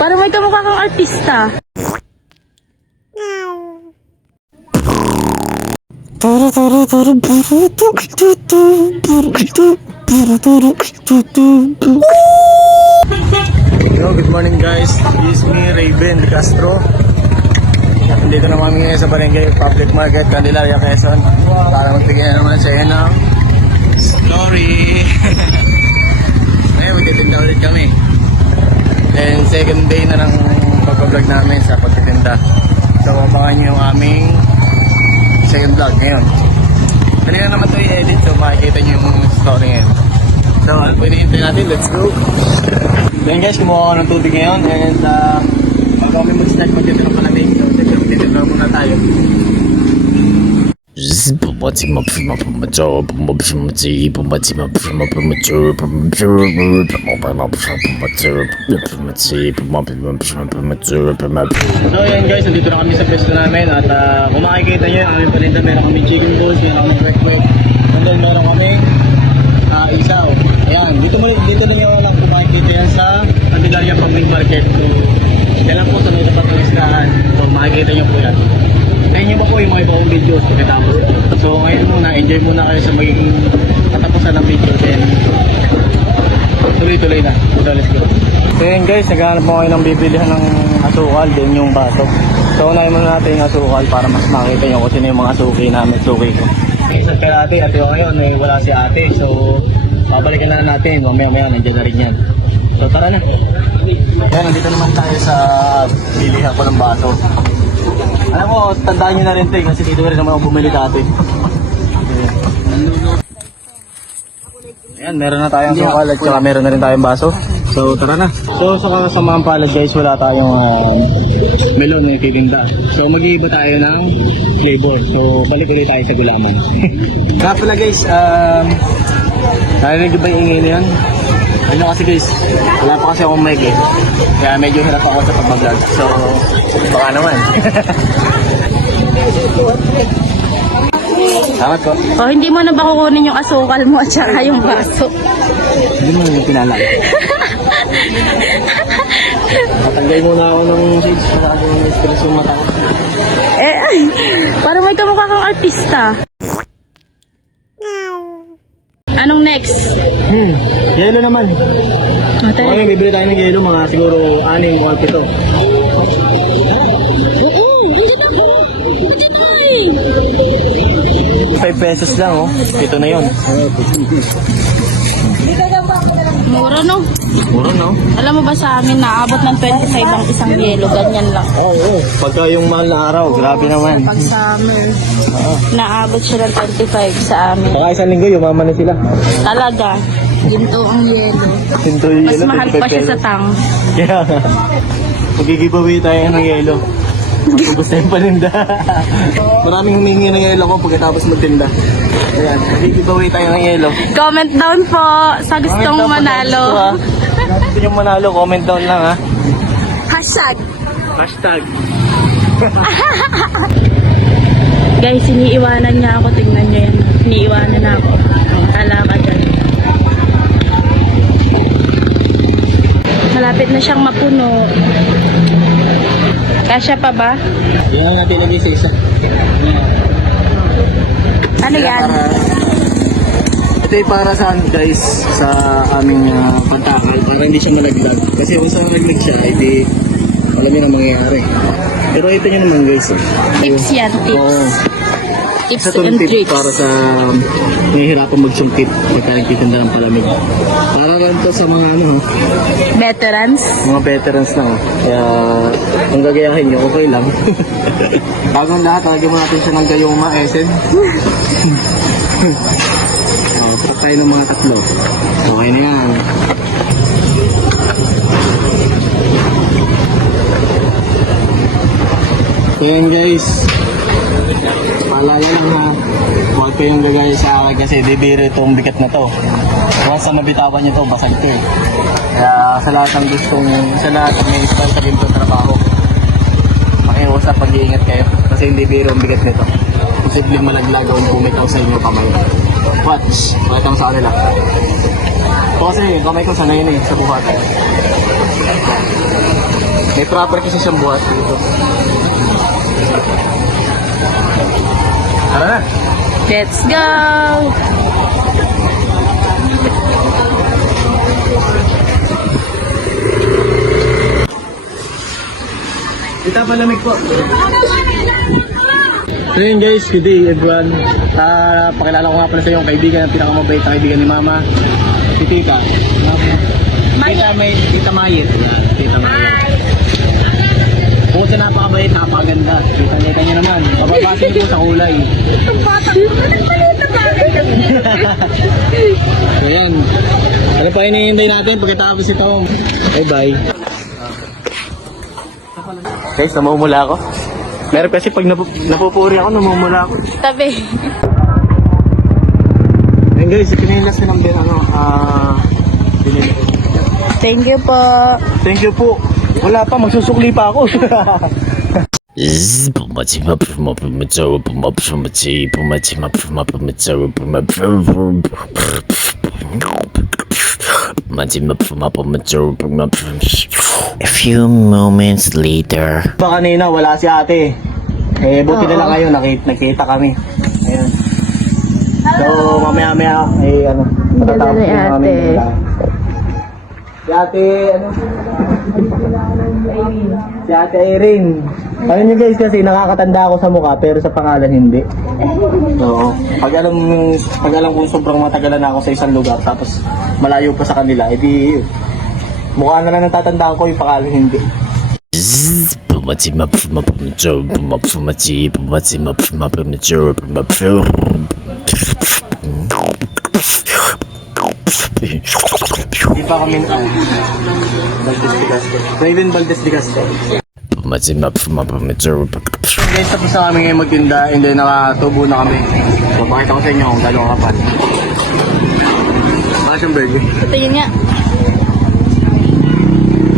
Para may kamukha kang artista. Hello, good morning guys. This is me, Raven Castro. Dito na kami ngayon sa Barangay Public Market, Candelaria, Quezon. Para magbigay naman sa inyo ng story. Ngayon, magtitinda ulit kami. Then, second day na ng pag-vlog namin sa pagtitinda. So, abangan nyo yung aming second vlog ngayon. Kanina naman ito i-edit, so makikita nyo yung story ngayon. So, po hinihintay natin? Let's go! Then guys, kumuha ako ng tubig ngayon and uh, bago kami mag-start magtitira ng palamig, so magtitira muna tayo. So yan guys, nandito na kami sa pwesto namin at uh, kung makikita nyo yung aming paninda, meron kami chicken balls, meron kami bread bread, and then meron kami uh, isaw. Ayan, dito mo dito na yung lang kung makikita yan sa Candelaria Public Market. So, yan lang po sa may tapat ng listahan. So, makikita nyo po yan. Nyo pa po yung mga ibang videos pagkatapos. So, ngayon muna, enjoy muna kayo sa magiging katapusan ng video. Then, tuloy-tuloy na. So, let's go. So, yun guys, naghahanap mo kayo ng bibilihan ng asukal, din yung baso. So, unahin muna natin yung asukal para mas makita nyo kung sino yung mga suki namin, suki ko. Isa kay ate, ate ngayon, eh, wala si ate. So, babalikan na natin. Mamaya-maya, nandiyan na rin yan. So, tara na. Yan, nandito naman tayo sa bilihan ko ng baso. Alam mo, tandaan nyo na rin ito eh, kasi dito rin naman ako bumili dati. Ayan, meron na tayong sukal at saka meron na rin tayong baso. So, tara na. So, sa kasamaang palad guys, wala tayong um, melon na titinda. So, mag-iiba tayo ng flavor. So, balik ulit tayo sa gulaman. Kaya pala guys, um, narinig ba yung ingay na yun? Ano kasi guys, wala pa kasi akong mic eh. Kaya medyo hirap ako sa pag-vlog. So, baka naman. Salamat po. O, hindi mo na ba kukunin yung asukal mo at saka yung baso? Hindi mo yung pinala. Tatanggal muna ako ng shades para kasi may stress yung mata ko. Eh, ay, para may kamukha kang artista. Anong next? Hmm, yelo naman. Ate. Okay, bibili tayo ng yelo mga siguro anim o pito. Oo, hindi na po. Hindi na eh. 5 pesos lang oh. Ito na yun. Mura no? Mura no? Alam mo ba sa amin, naabot ng 25 ang isang yelo, ganyan lang. Oo, oo. Pagka yung mahal na araw, grabe naman. Pag sa amin, Oo. naabot siya ng 25 sa amin. Baka isang linggo, yumaman na sila. Talaga, ginto ang yelo. Sinto yung Mas yelo, mahal 25 pa siya sa tang. Kaya nga. Mag-giveaway tayo ng yelo. Kung gusto yung paninda. Maraming humingi ng yelo ko pagkatapos magtinda. Ayan, mag-giveaway tayo ng yelo. Comment down po sa gustong Comment down po, manalo. gusto, ha? Gusto nyo manalo, comment down lang ha. Hashtag. Hashtag. Guys, iniiwanan niya ako. Tingnan niyo yan. Iniiwanan na ako. Malapit na siyang mapuno. Kasya pa ba? Yan ang natin lagay sa isa. Ano yan? Ito ay para sa ano guys, sa aming uh, pantakal, para hindi siya malaglag. Kasi kung sa malaglag siya, edi alam niyo na mangyayari. Pero ito nyo naman guys. eh. Tips yan, tips. Oo. Tips Sa and tip tricks. para sa um, nahihirapan magsungkit pagka nagtitinda ng palamig. Para lang to sa mga ano, Veterans. mga veterans na. oh. Kaya kung gagayahin nyo, okay lang. Bagong lahat, lagyan mo natin siya ng gayoma, esen. oh, trap tayo ng mga tatlo. Okay na yan. So yan guys. Paalala lang ha. Huwag kayong gagaya sa akin kasi bibiro itong bigat na to. Once na nabitawan nyo to, basag to eh. Kaya sa lahat ng gustong, sa lahat ng may start sa ganitong trabaho, makiusap, pag-iingat kayo. Kasi hindi biro ang bigat nito. Posibleng malaglag o bumitaw sa inyo kamay. Watch, pakita mo sa kanila. Kasi kamay ko sanay na eh, sa buhat. May proper kasi siyang buhat dito. Tara na. Let's go! Kita palamig po. So yun guys, good day everyone. Ah, pakilala ko nga pala sa iyo ang kaibigan, ang pinakamabait na kaibigan ni Mama. Si Tita. Tita may Tita. Yan, Tita Mayet. Napakabait, napakaganda. Kita niyo naman. Mababasa niyo po sa kulay. So yan. Ano pa hinihintay natin pagkatapos ito? Bye bye. Guys, namumula ako. Meron kasi pag napu napupuri ako, namumula ako. Tabi. And guys, pinilas ko lang din ano, ah, ko. Thank you po. Thank you po. Wala pa, magsusukli pa ako. A few moments later. ba kanina, wala si ate. Eh, buti na lang kayo, nakita, nakita kami. Ayan. So, mamaya-maya, eh, ano, matatapos na kami. ate. Si ate, ano? Si ate Irene. Ayun nyo guys kasi nakakatanda ako sa mukha pero sa pangalan hindi. Oo. Pag alam, pag alam kong sobrang matagalan na ako sa isang lugar tapos malayo pa sa kanila, edi mukha na lang natatandaan ko yung pangalan hindi. Hindi pa kami na Valdez de Castro. Raven Valdez de Castro. Guys, tapos na kami ngayon magtinda and then nakatubo na kami. So, pakita ko sa inyo kung gano'ng. Baka siyang burger. Ito yun nga.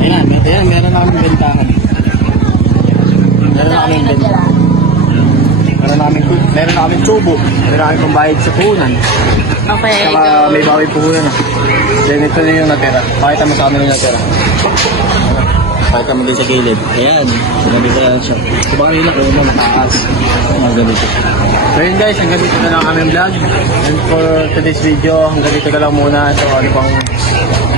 Ayan, meron, ayan, meron na kami bentahan. Meron na kami bentahan. Meron na kami, meron na kami tubo. Meron na kami pambayad sa puhunan. Okay, Saka go. may bawi puhunan na. Then ito na yung natira. Pakita mo sa amin yung natira. Pakita mo din sa gilid. Ayan, ganito yan siya. Baka nila kung ano mataas. Mga ganito. So yun guys, hanggang dito na lang kami vlog. And for today's video, hanggang dito ka lang muna. So ano pang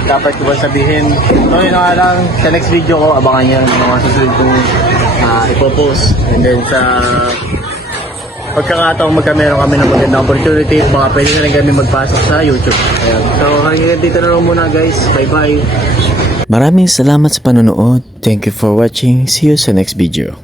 dapat ko ba sabihin. So yun nga lang, sa next video ko, abangan nyo mga susunod kong uh, ipopost. And then sa pagkakataong magkameron kami ng magandang opportunity, baka pwede na rin kami magpasok sa YouTube. Ayan. So hanggang dito na lang muna guys. Bye-bye. Maraming salamat sa panonood. Thank you for watching. See you sa next video.